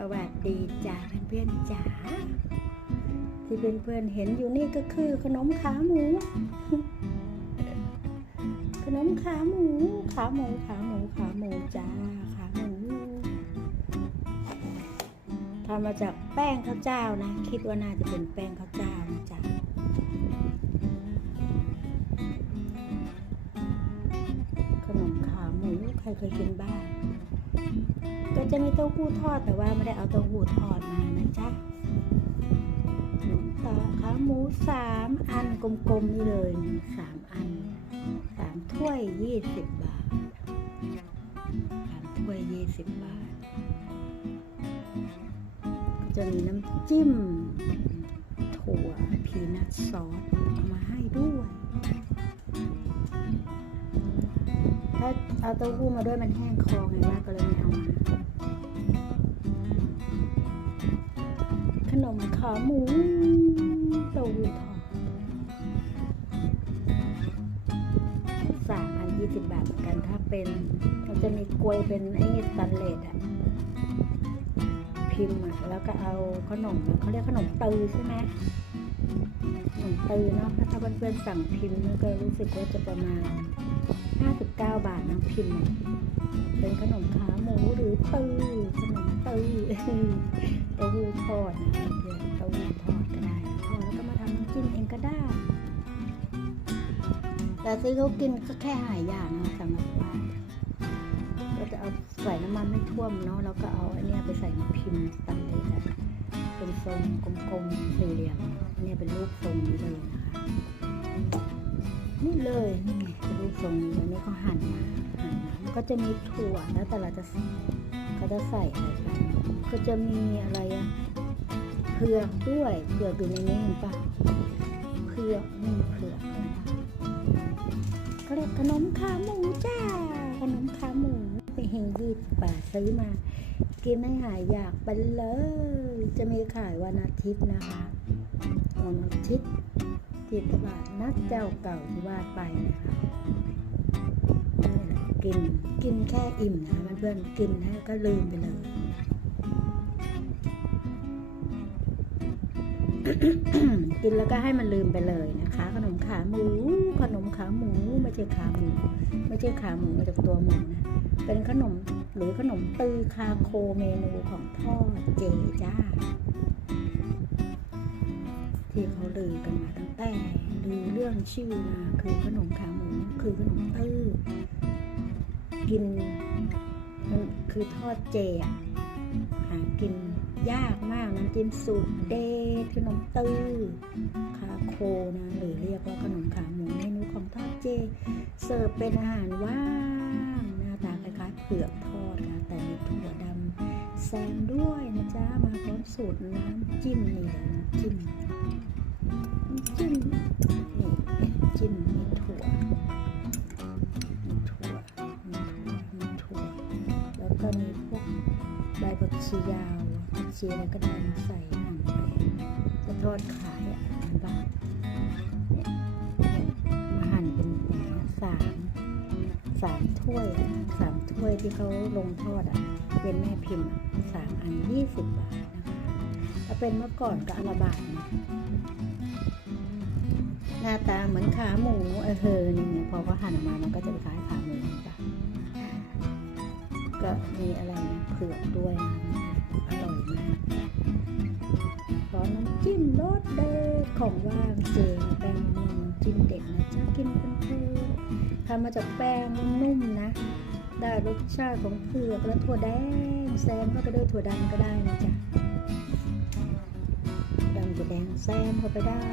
สวัสดีจ้าเพื่อนๆจ๋าที่เพื่อนๆเห็นอยู่นี่ก็คือขนมขาหมู ขนมขาหมู ขาหมูขาหมูขาหมูจ้าขาหมูทำมาจากแป้งข้าวเจ้านะ คิดว่าน่าจะเป็นแป้งข้าวเจ้านะจ๊ะขนมขาหมูใครเคยกินบ้าง จะมีเต้าหู้ทอดแต่ว่าไม่ได้เอาเต้าหู้ทอดมานะจ๊ะขนมตาขาหมูสามอันกลมๆนี่เลยสามอันสามถ้วยยี่สิบบาทสามถ้วยยี่สิบบาท ก็จะมีน้ำจิ้ม ถั่วพีนัทซอสเอามาให้ด้วย ถ้าเอาเต้าหู้มาด้วยมันแห้งคอไงว่าก็เลยไม่เอามา นมขาหมูเต้าหู้ทอดสามอันยี่สิบบาทเหมือนกันถ้าเป็นมันจะมีกลวยเป็นไอ้สตันเลสอะพิมพ์อะแล้วก็เอาขนมเขาเรียกขนมตือใช่ไหมขนมตือเนาะถ้าเพื่อนๆสั่งพิมพ์ก็รู้สึกว่าจะประมาณ 59 บาทนะพิมพ์อะ เป็นขนมขาหมูหรือตือขนมตือเต้าหู้ทอดนะเพื่อนเต้าหู้ทอดก็ได้ทอดแล้วก็มาทำน้ำจิ้มเองก็ได้ แต่ซื้อเขากินก็แค่หายอย่างนะสำหรับว่าก็จะเอาใส่น้ำมันไม่ท่วมเนาะแล้วก็เอาอันนี้ไปใส่มาพิมพ์ตันเลยอะเป็นทรงกลมๆสี่เหลี่ยมเนี้ยเป็นรูปทรงนี้เลยนะคะนี่เลยนี่เป็นรูปทรงนี้แล้วนี่ก็หั่นมาหั่นมา ก็จะมีถั่วแล้วแต่เราจะเขาจะใส่อะไรกันก็จะมีอะไรอะเผือกด้วยเผือกอยู่ในนี้เห็นปะเผือกนี่เผือกนะคะก็เรียกขนมขาหมูจ้าขนมขาหมูไปเฮงยี่สิบบาทซื้อมา กินให้หายอยากไปเลย จะมีขายวันอาทิตย์นะคะวันอาทิตย์ที่ตลาดนัดเจ้าเก่าที่ว่าไปนะคะ กิน กินแค่อิ่มนะเพื่อนๆกินนะก็ลืมไปเลยกินแล้วก็ให้มันลืมไปเลยนะคะ ขนมขาหมู ขนมขาหมูไม่ใช่ขาหมู ไม่ใช่ขาหมูมาจากตัวหมูนะเป็นขนมหรือขนมตือคาโคเมนูของทอเจจ้า ที่เขาลือกันมาตั้งแต่ลือเรื่องชื่อมาคือขนมขาหมูคือขนมตื้อ กินมันคือทอดเจอะหากินยากมากน้ำจิ้มสูตรเดดขนมตื้อคาโคนะหรือเรียกว่าขนมขาหมูเมนูของทอดเจ เสิร์ฟเป็นอาหารว่างหน้าตาคล้ายๆเผือกทอดค่ะแต่มีถั่วดำแซมด้วยนะจ๊ะมาพร้อมสูตรน้ำจิ้มนี่เลยน้ำจิ้มจิ้มนี่จิ้มมี แล้วก็มีพวกใบผักชียาวผักชีอะไรก็ได้มาใส่หั่นไปทอดขายอะเห็นเนี่ยมาหั่นเป็นสามสามถ้วยสามถ้วยที่เขาลงทอดอะ เป็นแม่พิมพ์สามอันยี่สิบบาทนะคะถ้าเป็นเมื่อก่อนก็อนละบาทนะหน้าตาเหมือนขาหมูเออเฮอนี่พอเขาหั่นออกมามันก็จะคล้าย ก็มีอะไรนะเผือกด้วยนะอร่อยมากขอน้ำจิ้มรสเด็ดของว่างเจงแป้งนุ่มจิ้มเด็ดนะจ๊ะกินเป็นเพื่อทำมาจากแป้งนุ่มๆนะ ได้รสชาติของเผือกและถั่วแดงแซมเข้าไปด้วยถั่วดำก็ได้นะจ๊ะดำถั่วแดงแซมเข้าไปได้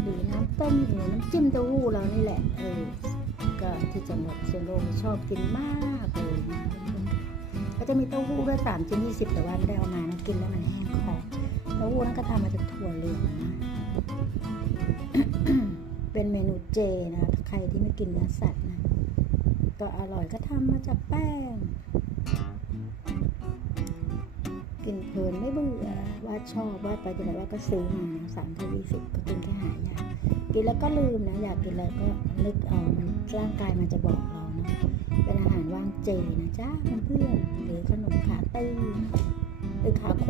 หรือน้ำต้มหรือน้ำจิ้มเต้าหู้เรานี่แหละเออ ก็ที่จังหวัดเชียงรายชอบกินมากเลยก็จะมีเต้าหู้ด้วยสามชิ้นยี่สิบแต่ว่าไม่ได้เอามานะกินแล้วมันแห้งคอเต้าหู้นั่นก็ทำมาจากถั่วเหลืองนะเป็นเมนูเจนะถ้าใครที่ไม่กินเนื้อสัตว์นะ ก็อร่อยก็ทำมาจากแป้ง กินเพลินไม่เบื่อว่าชอบว่าไปจะไหนว่าก็ซื้อมาสามที่ยี่สิบก็กินแค่หายาก กินแล้วก็ลืมนะอยากกินอะไรก็นึกเอามันร่างกายมันจะบอกเรานะเป็นอาหารว่างเจนะจ๊ะเพื่อนหรือขนมขาตื้อหรือขาโค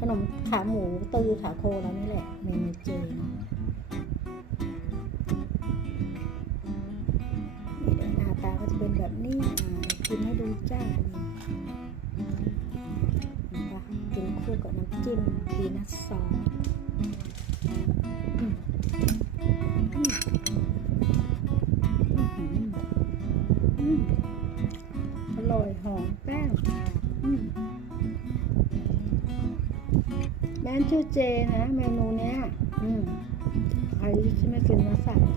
ขนมขาหมูตื้อขาโคแล้วนี่แหละเมนูเจนะเดี๋ยวหน้าตาก็จะเป็นแบบนี้กินให้ดูจ้าเห็นปะกินคู่กับน้ำจิ้มพีนัทซอส อร่อยหอมแป้งแม่ชื่อเจนะ เมนูเนี้ยอืมใครที่ไม่กินเนื้อสัตว์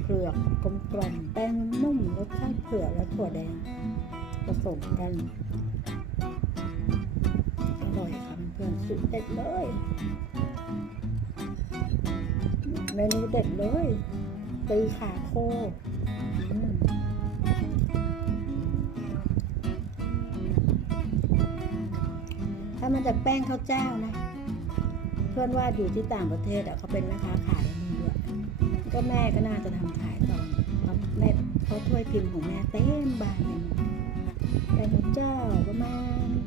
เผือกกลมกล่อมแป้งนุ่มรสชาติเผือกและถั่วแดงผสมกันอ ร่อยค่ะเพื่อนสุดเด็ดเลยเมนูเด็ดเลยตีขาโคถ้ามันจากแป้งข้าวเจ้านะ เพื่อนว่าอยู่ที่ต่างประเทศอะเขาเป็นแม่ค้าขายมือด้วยก็แม่ก็น่าจะทำขายต่อแม่เขาถ้วยพิมพ์ของแม่เต็มบานเลยแป้งข้าวเจ้าประมาณ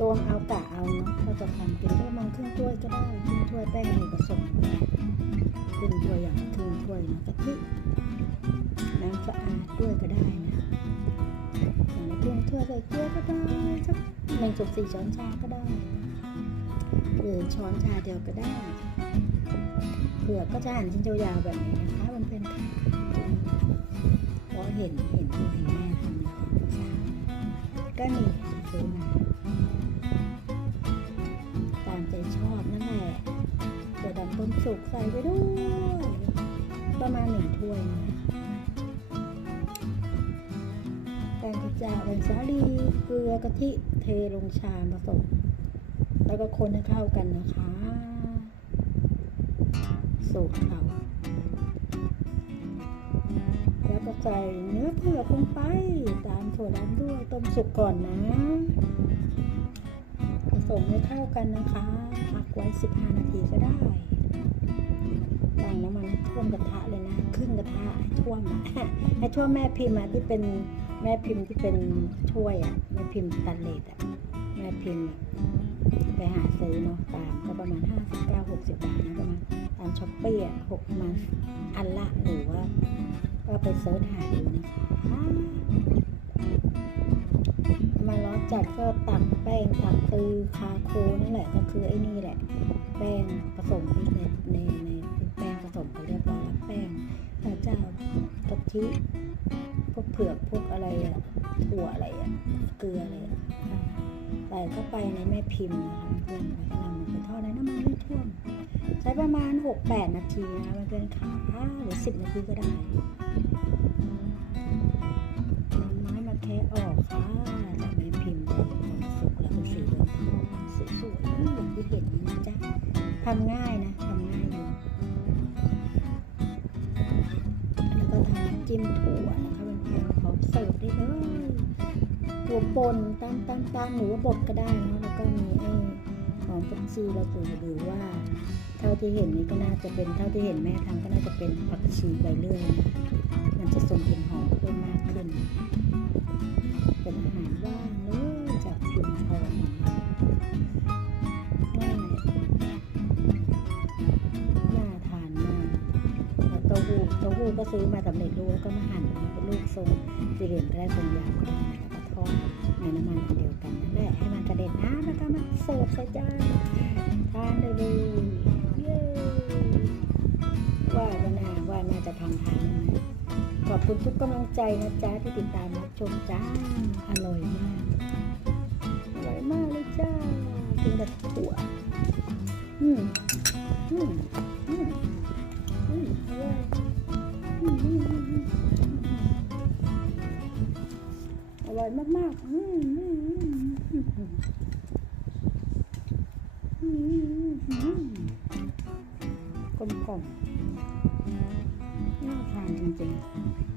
ตวงเอากะเอาเนาะถ้าจะทำกินก็ประมาณครึ่งถ้วยก็ได้ครึ่งถ้วยแป้งมีผสมครึ่งถ้วยอย่างครึ่งถ้วยเนาะกะทิน้ำสะอาดด้วยก็ได้นะอย่างครึ่งถ้วยใส่เกลือก็ได้สักหนึ่งจุดสี่ช้อนชาก็ได้หรือช้อนชาเดียวก็ได้เผือกก็จะหั่นชิ้นยาวๆแบบนี้นะคะมันเป็นค่ะเพราะเห็นเห็นดูเห็นแม่ทำในตอนเช้าก็นี่ซื้อมา สุกใส่ไปด้วย ประมาณหนึ่งถ้วยนะแป้งข้าวเจ้าแป้งสาลีเกลือกะทิเทลงชามผสมแล้วก็คนให้เข้ากันนะคะ สูตรเขาแล้วก็ใส่เนื้อเผือกลงไป ตามถั่วดำด้วยต้มสุกก่อนนะผสมให้เข้ากันนะคะพักไว้ 15 นาทีก็ได้ ท่วมกระทะเลยนะครึ่งกระทะให้ท่วมอะให้ท่วมแม่พิมพ์อะที่เป็นแม่พิมพ์ที่เป็นถ้วยอะแม่พิมพ์สแตันเลสอะแม่พิมพ์ไปหาซื้อเนาะตามก็ประมาณห้าสิบเก้าหกสิบบาทนะประมาณตามช้อปปี้อะหกมาอันละหรือว่า ก็ไปเซิร์ชหาดูนะคะมาร้อจัดก็ตักแป้งตักตือคาโคนั่นแหละก็คือไอ้นี่แหละ แป้งผสมในในใน ทิพวกเผือกพวกอะไรอะถั่วอะไรอะเกลืออะไรอะใส่เข้าไปในแม่พิมพ์นะคะเพื่อนๆแล้วก็นำไปทอดในน้ำมันให้ท่วมใช้ประมาณ 6-8 นาทีนะคะเพื่อนๆขาหรือ 10 นาทีก็ได้นำไม้มาแคะออกค่ะจากแม่พิมพ์เลยความสุกแล้วเป็นสีเหลืองทองสวยๆอย่างที่เห็นนี่นะจ๊ะทำง่ายนะ จิ้มถั่วนะคะเป็นเพื่อนๆพร้อมเสิร์ฟได้เลยถั่วป่นตามตามตามหรือว่าบดก็ได้นะแล้วก็มีไอ้หอมผักชีเราถือหรือว่า เท่าที่เห็นนี่ก็น่าจะเป็นเท่าที่เห็นแม่ทำก็น่าจะเป็นผักชีใบเลื่อยนะมันจะส่งกลิ่นหอมเพิ่มมากขึ้นเป็นอาหารว่าง หู้ก็ซื้อมาสำเร็จรูปแล้วก็มาหั่นเป็นลูกทรงสี่เหลี่ยมก็ได้ทรงยาวก็ได้แล้วก็ทอดในน้ำมันเดียวกันนั่นแหละให้มันกระเด็นน้ำแล้วก็มาเสิร์ฟใส่จานทานได้เลยเย้ว่าก็น่าว่าน่าจะทำทานขอบคุณทุกกำลังใจนะจ๊ะที่ติดตามรับชมจ้าอร่อยมากอร่อยมากเลยจ้ากินกับถั่วอืมอืมอืม มากๆอืมอืมอืมอืมอืมอืมอืมกลมกล่อมน่าทานจริงๆ